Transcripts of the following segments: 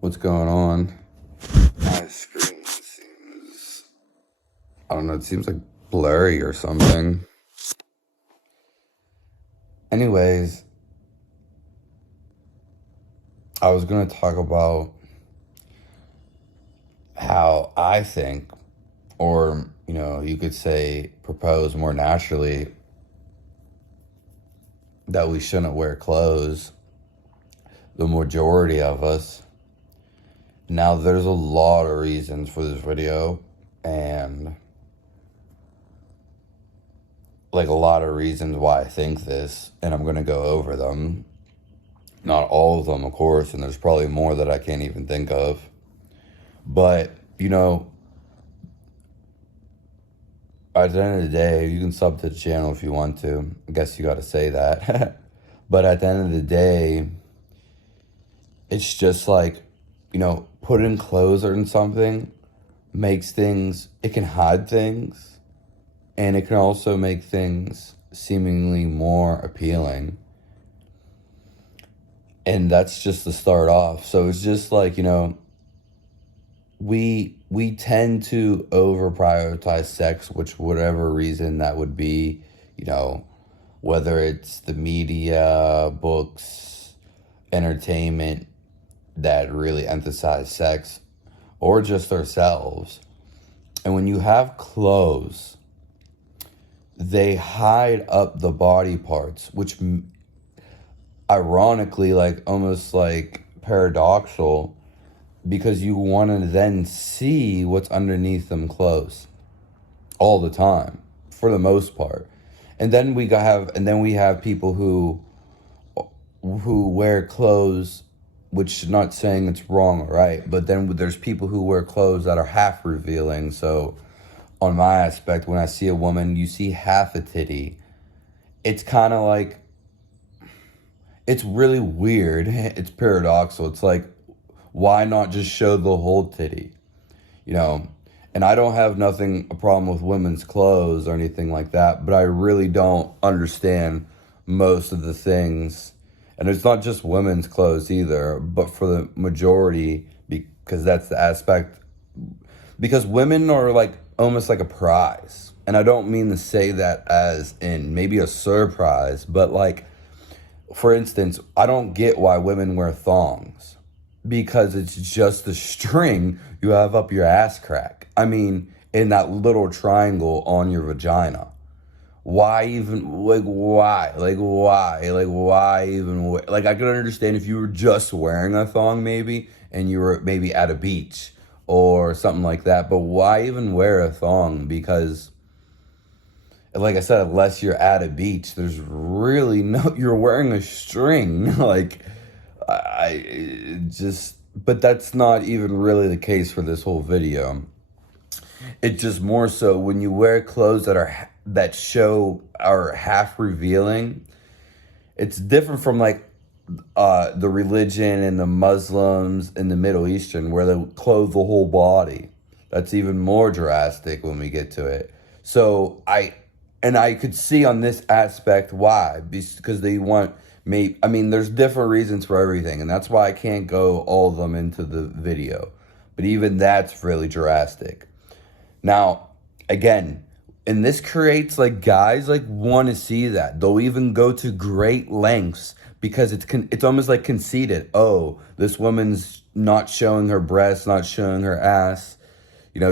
What's going on? My screen seems, I don't know, it seems like blurry or something. Anyways, I was going to talk about how I think, or, you could say propose more naturally, that we shouldn't wear clothes, the majority of us. Now, there's a lot of reasons for this video, and like a lot of reasons why I think this, and I'm going to go over them. Not all of them, of course, and there's probably more that I can't even think of. But, at the end of the day, you can sub to the channel if you want to. I guess you got to say that. But at the end of the day, it's just like, putting clothes on something makes things, it can hide things, and it can also make things seemingly more appealing. And that's just to start off. So it's just like, we tend to over prioritize sex, which whatever reason that would be, whether it's the media, books, entertainment that really emphasize sex, or just ourselves. And when you have clothes, they hide up the body parts, which ironically, like almost like paradoxical, because you want to then see what's underneath them clothes all the time, for the most part. And then we have people who wear clothes, which not saying it's wrong or right, but then there's people who wear clothes that are half revealing. So on my aspect, when I see a woman, you see half a titty. It's kind of like, it's really weird. It's paradoxical. It's like, why not just show the whole titty? And I don't have a problem with women's clothes or anything like that, but I really don't understand most of the things. And it's not just women's clothes either, but for the majority, because that's the aspect. Because women are like almost like a prize. And I don't mean to say that as in maybe a surprise, but like, for instance, I don't get why women wear thongs, because it's just a string you have up your ass crack. I mean, in that little triangle on your vagina. Why even, like, why? Like, why? Like, why even? Like, I could understand if you were just wearing a thong, maybe, and you were maybe at a beach or something like that. But why even wear a thong? Because, like I said, unless you're at a beach, there's really you're wearing a string. Like, but that's not even really the case for this whole video. It's just more so when you wear clothes that are half revealing. It's different from like the religion and the Muslims and the Middle Eastern, where they clothe the whole body. That's even more drastic when we get to it. So I could see on this aspect why, because they want me. I mean, there's different reasons for everything, and that's why I can't go all of them into the video. But even that's really drastic. Now, again, and this creates like guys like want to see that. They'll even go to great lengths because it's almost like conceited. Oh, this woman's not showing her breasts, not showing her ass.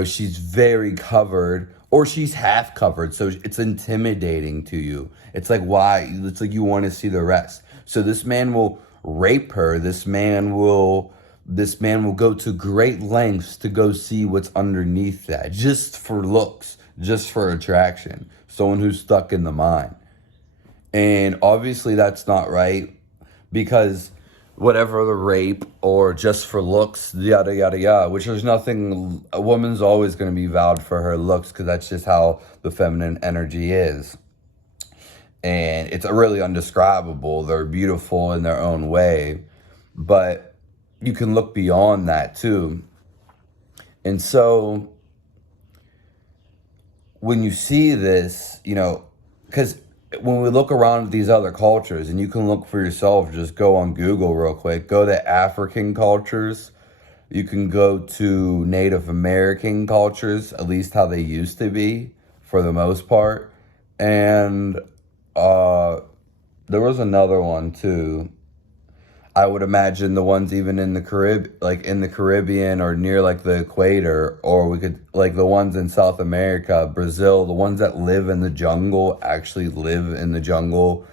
She's very covered, or she's half covered, so it's intimidating to you. It's like, why? It's like you want to see the rest. So this man will rape her. This man will go to great lengths to go see what's underneath that, just for looks, just for attraction. Someone who's stuck in the mind. And obviously that's not right, because whatever the rape or just for looks, yada, yada, yada, which there's nothing, a woman's always going to be valued for her looks, because that's just how the feminine energy is. And it's really undescribable. They're beautiful in their own way, but you can look beyond that too. And so when you see this, because when we look around at these other cultures, and you can look for yourself, just go on Google real quick, go to African cultures, You can go to Native American cultures, at least how they used to be, for the most part. And uh, there was another one too. I would imagine the ones even in the like in the Caribbean or near like the equator, or we could like the ones in South America, Brazil, the ones that live in the jungle actually live in the jungle.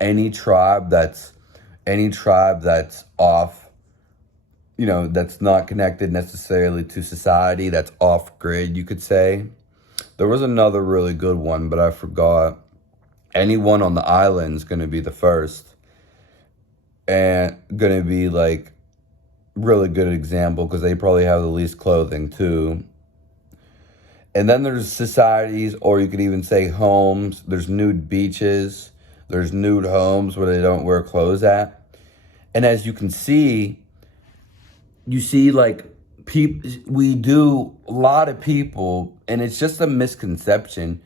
Any tribe that's off, that's not connected necessarily to society, that's off grid, you could say. There was another really good one, but I forgot. Anyone on the island is going to be the first, and going to be like really good example because they probably have the least clothing too. And then there's societies, or you could even say homes. There's nude beaches. There's nude homes where they don't wear clothes at. And as you can see, you see like people, we do a lot of people, and it's just a misconception.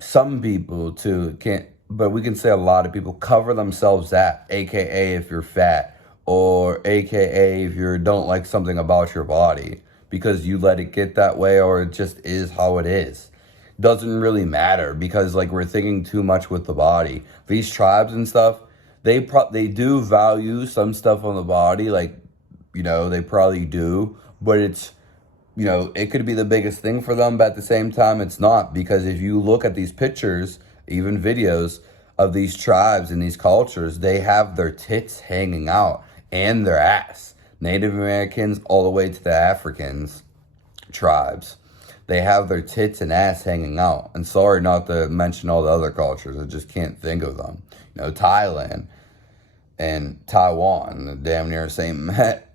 Some people too can't, but we can say a lot of people cover themselves at, aka if you're fat, or aka if you don't like something about your body, because you let it get that way, or it just is how it is. Doesn't really matter, because like we're thinking too much with the body. These tribes and stuff, they do value some stuff on the body, like they probably do, but it could be the biggest thing for them, but at the same time, it's not. Because if you look at these pictures, even videos of these tribes and these cultures, they have their tits hanging out and their ass. Native Americans all the way to the Africans tribes, they have their tits and ass hanging out. And sorry not to mention all the other cultures, I just can't think of them. Thailand and Taiwan, damn near same,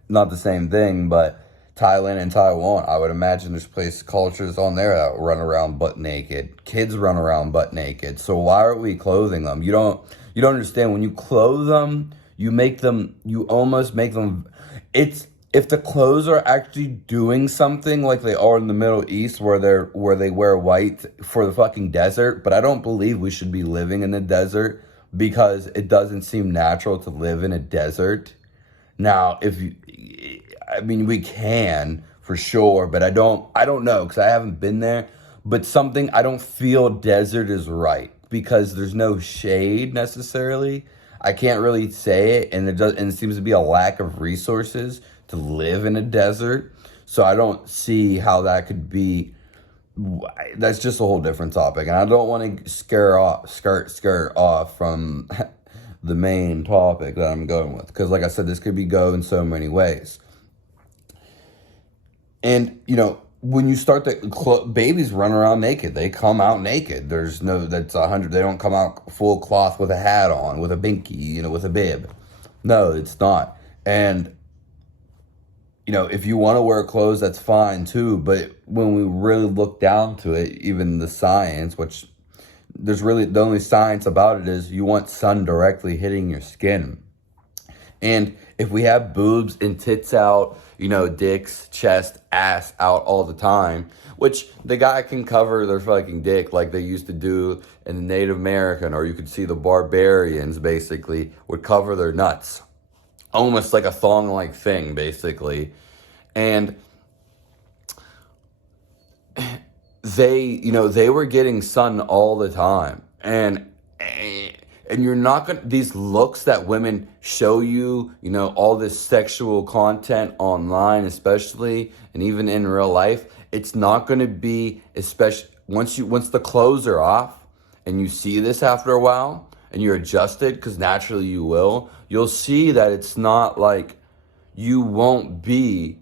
not the same thing, but Thailand and Taiwan, I would imagine there's cultures on there that run around butt naked. Kids run around butt naked. So why are we clothing them? You don't understand. When you clothe them, you almost make them, if the clothes are actually doing something like they are in the Middle East, where they wear white for the fucking desert. But I don't believe we should be living in the desert, because it doesn't seem natural to live in a desert. Now, we can for sure, but I don't know, because I haven't been there. But I don't feel desert is right, because there's no shade necessarily. I can't really say it, and it seems to be a lack of resources to live in a desert. So I don't see how that could be. That's just a whole different topic, and I don't want to skirt off from the main topic that I'm going with, because like I said, this could be going so many ways. And when you start babies run around naked, they come out naked. That's 100. They don't come out full cloth with a hat on, with a binky, with a bib. No, it's not. And if you want to wear clothes, that's fine too. But when we really look down to it, even the science, which there's really, the only science about it is you want sun directly hitting your skin. And if we have boobs and tits out, dicks, chest, ass out all the time, which the guy can cover their fucking dick like they used to do in the Native American, or you could see the barbarians basically would cover their nuts. Almost like a thong-like thing, basically. And they were getting sun all the time. And you're not gonna, these looks that women show you, all this sexual content online especially, and even in real life, it's not gonna be, especially once the clothes are off and you see this after a while and you're adjusted, because naturally you'll see that it's not like you won't be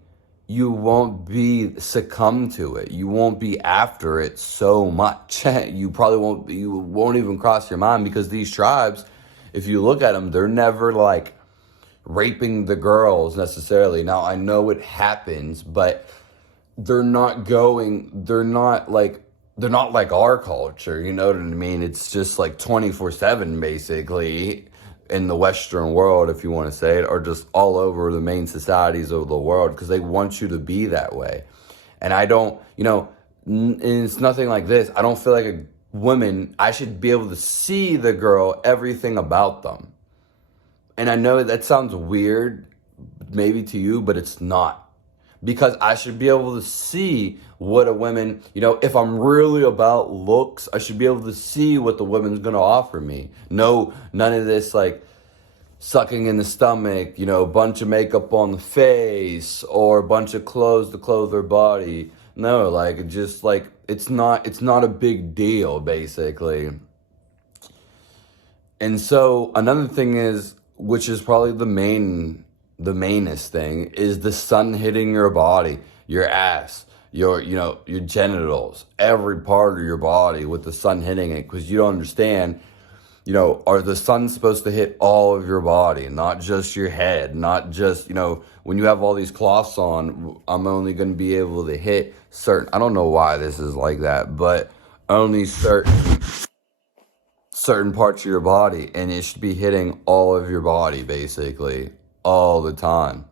succumb to it. You won't be after it so much. You won't even cross your mind, because these tribes, if you look at them, they're never like raping the girls necessarily. Now, I know it happens, but they're not like our culture, you know what I mean? It's just like 24/7 basically in the Western world, if you want to say it, or just all over the main societies of the world, because they want you to be that way. And I don't, and it's nothing like this. I don't feel like a woman, I should be able to see the girl, everything about them. And I know that sounds weird maybe to you, but it's not. because I should be able to see what a woman, if I'm really about looks, I should be able to see what the woman's gonna offer me. No, none of this like sucking in the stomach, bunch of makeup on the face or a bunch of clothes to clothe their body. No, like just like it's not a big deal basically. And so another thing is, which is probably the mainest thing, is the sun hitting your body, your ass, your genitals, every part of your body with the sun hitting it, because you don't understand, are the sun supposed to hit all of your body, not just your head, not just, when you have all these cloths on, I'm only going to be able to hit certain, I don't know why this is like that, but only certain parts of your body, and it should be hitting all of your body basically all the time.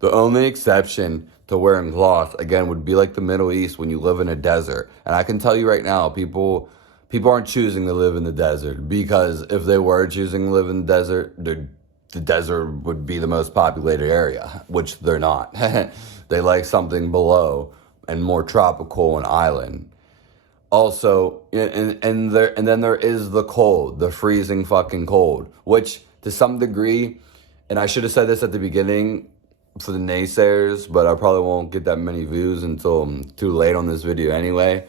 The only exception to wearing cloth, again, would be like the Middle East when you live in a desert. And I can tell you right now, people aren't choosing to live in the desert, because if they were choosing to live in the desert, the desert would be the most populated area, which they're not. They like something below and more tropical and island. Also, and then there is the cold, the freezing fucking cold, which to some degree, and I should have said this at the beginning for the naysayers, but I probably won't get that many views until I'm too late on this video anyway.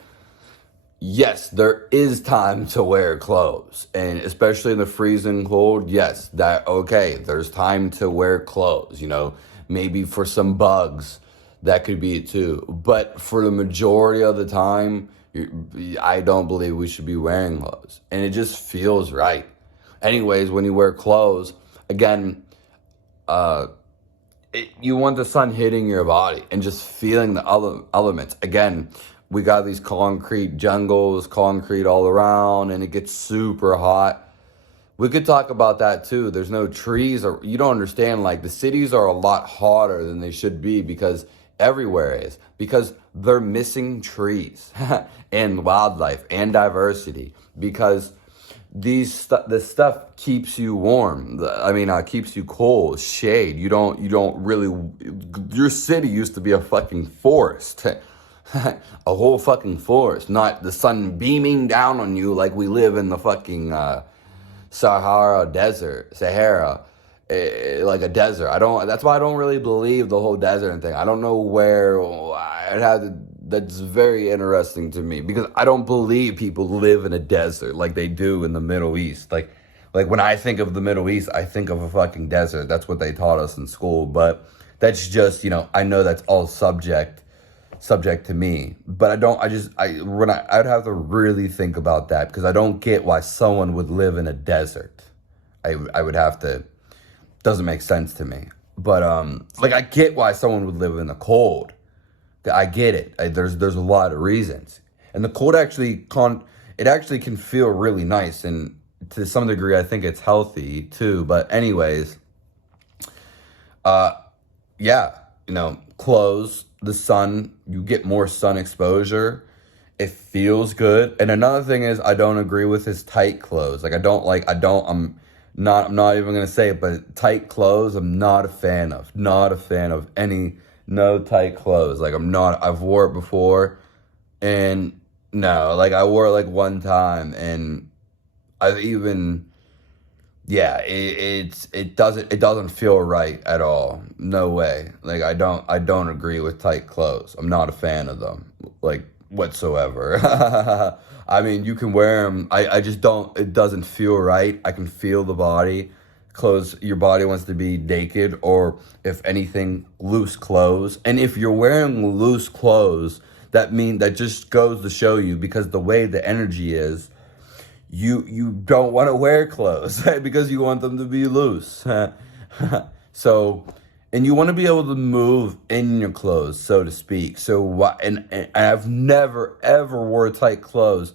Yes, there is time to wear clothes, and especially in the freezing cold, yes, there's time to wear clothes, maybe for some bugs, that could be it too. But for the majority of the time, I don't believe we should be wearing clothes, and it just feels right. Anyways, when you wear clothes, again, you want the sun hitting your body and just feeling the elements. Again, we got these concrete jungles, concrete all around, and it gets super hot. We could talk about that too. There's no trees, or you don't understand, like the cities are a lot hotter than they should be, because everywhere is, because they're missing trees and wildlife and diversity, because this stuff keeps you warm. Keeps you cold, shade. You don't really, your city used to be a fucking forest. A whole fucking forest, not the sun beaming down on you like we live in the fucking Sahara, like a desert. That's why I don't really believe the whole desert thing. I don't know where that's very interesting to me, because I don't believe people live in a desert like they do in the Middle East. Like when I think of the Middle East, I think of a fucking desert. That's what they taught us in school, but that's just, I know that's all subject to me, but I'd have to really think about that, because I don't get why someone would live in a desert. I would have to, doesn't make sense to me. But I get why someone would live in the cold. I get it. There's a lot of reasons, and the cold actually can feel really nice, and to some degree I think it's healthy too. But anyways, clothes, the sun, you get more sun exposure. It feels good. And another thing is, I don't agree with his tight clothes. I'm not even gonna say it, but tight clothes, I'm not a fan of. Not a fan of no tight clothes. I've wore it before, and no, I wore it one time, and I've even, it doesn't feel right at all. No way. I don't agree with tight clothes. I'm not a fan of them, whatsoever. You can wear them. I just don't, it doesn't feel right. I can feel the body. Clothes, your body wants to be naked, or if anything, loose clothes. And if you're wearing loose clothes, that just goes to show you, because the way the energy is, you don't want to wear clothes because you want them to be loose. So, and you want to be able to move in your clothes, so to speak. So, and I've never ever wore tight clothes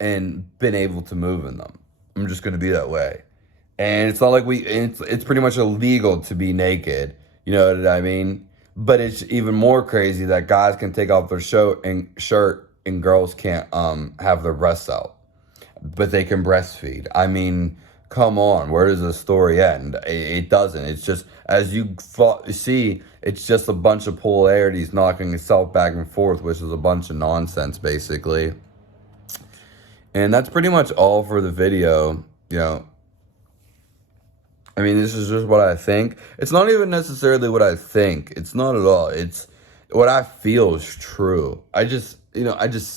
and been able to move in them. I'm just going to be that way. And it's not like it's pretty much illegal to be naked. You know what I mean? But it's even more crazy that guys can take off their shirt and girls can't have their breasts out, but they can breastfeed. Come on, where does the story end? It doesn't. It's just, as you see, it's just a bunch of polarities knocking itself back and forth, which is a bunch of nonsense, basically. And that's pretty much all for the video. You know, I mean, this is just what I think. It's not even necessarily what I think. It's not at all. It's what I feel is true. I just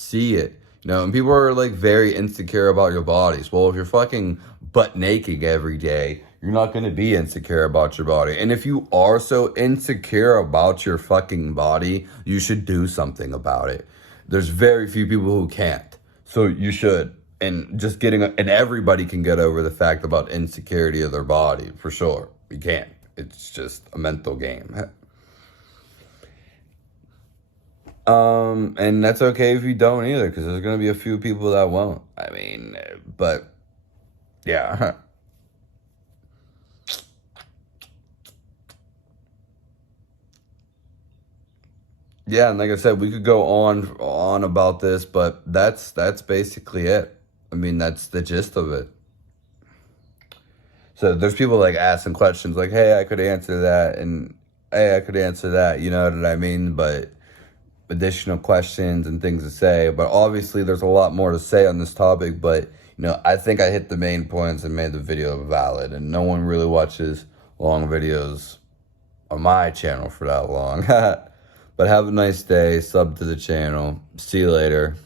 see it. And people are like very insecure about your bodies. Well, if you're fucking butt naked every day, you're not going to be insecure about your body. And if you are so insecure about your fucking body, you should do something about it. There's very few people who can't. So you should. And just and everybody can get over the fact about insecurity of their body, for sure. You can't. It's just a mental game. And that's okay if you don't either, because there's gonna be a few people that won't. I mean, but yeah. Yeah, and like I said, we could go on about this, but that's basically it. I mean, that's the gist of it. So there's people like asking questions like, "Hey, I could answer that," and "Hey, I could answer that." You know what I mean? But additional questions and things to say. But obviously, there's a lot more to say on this topic. But I think I hit the main points and made the video valid. And no one really watches long videos on my channel for that long. But have a nice day. Sub to the channel. See you later.